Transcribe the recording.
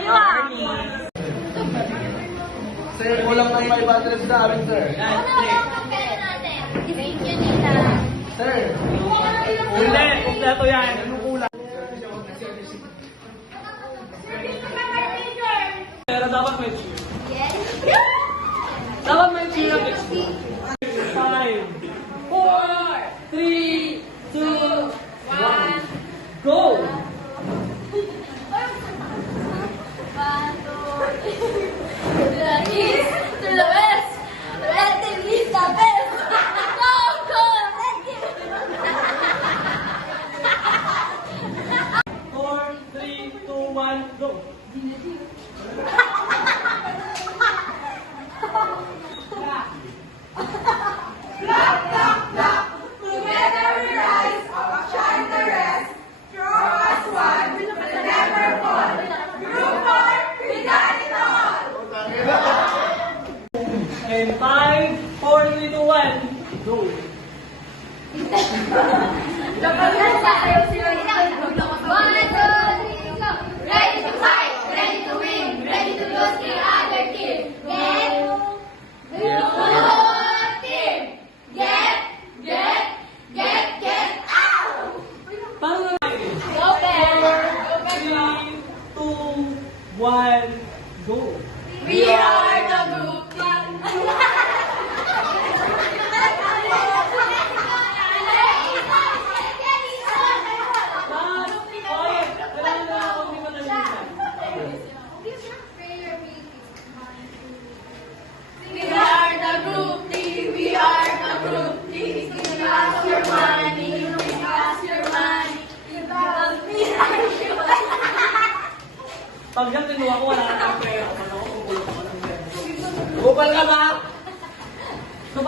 kayo ah. Sir, kulang ng 500 sa amin, sir. Thank you, Nita. Sir, Hindi, kompleto yan. Anong kulang? Pero dapat may cheer. Yes. Dapat may cheer ang cheer. 5, 4, 3, 2, 1, go! To the east, to the west, let the east the best. Go, go, let it. 4, 3, 2, 1, go! Together we rise, outshine the rest. Strong as one, we'll never fall. Group 4, we got it all. And 5, 4, 3, 2, 1, go! Kapag nasa ayaw sila one, two, three, go. Ready to fight, ready to win, ready to lose the other team. Get, good team. Get out. Paano na? Go Bear. 3, 2, 1, go! We are the group team. We are the group team. We are the group team. Give us your money. Give us your money. Because we are you. Pag yan kinuha ko, wala na ang pera. Ano ako, kukulong ko lang yan. bukal ka ba? So,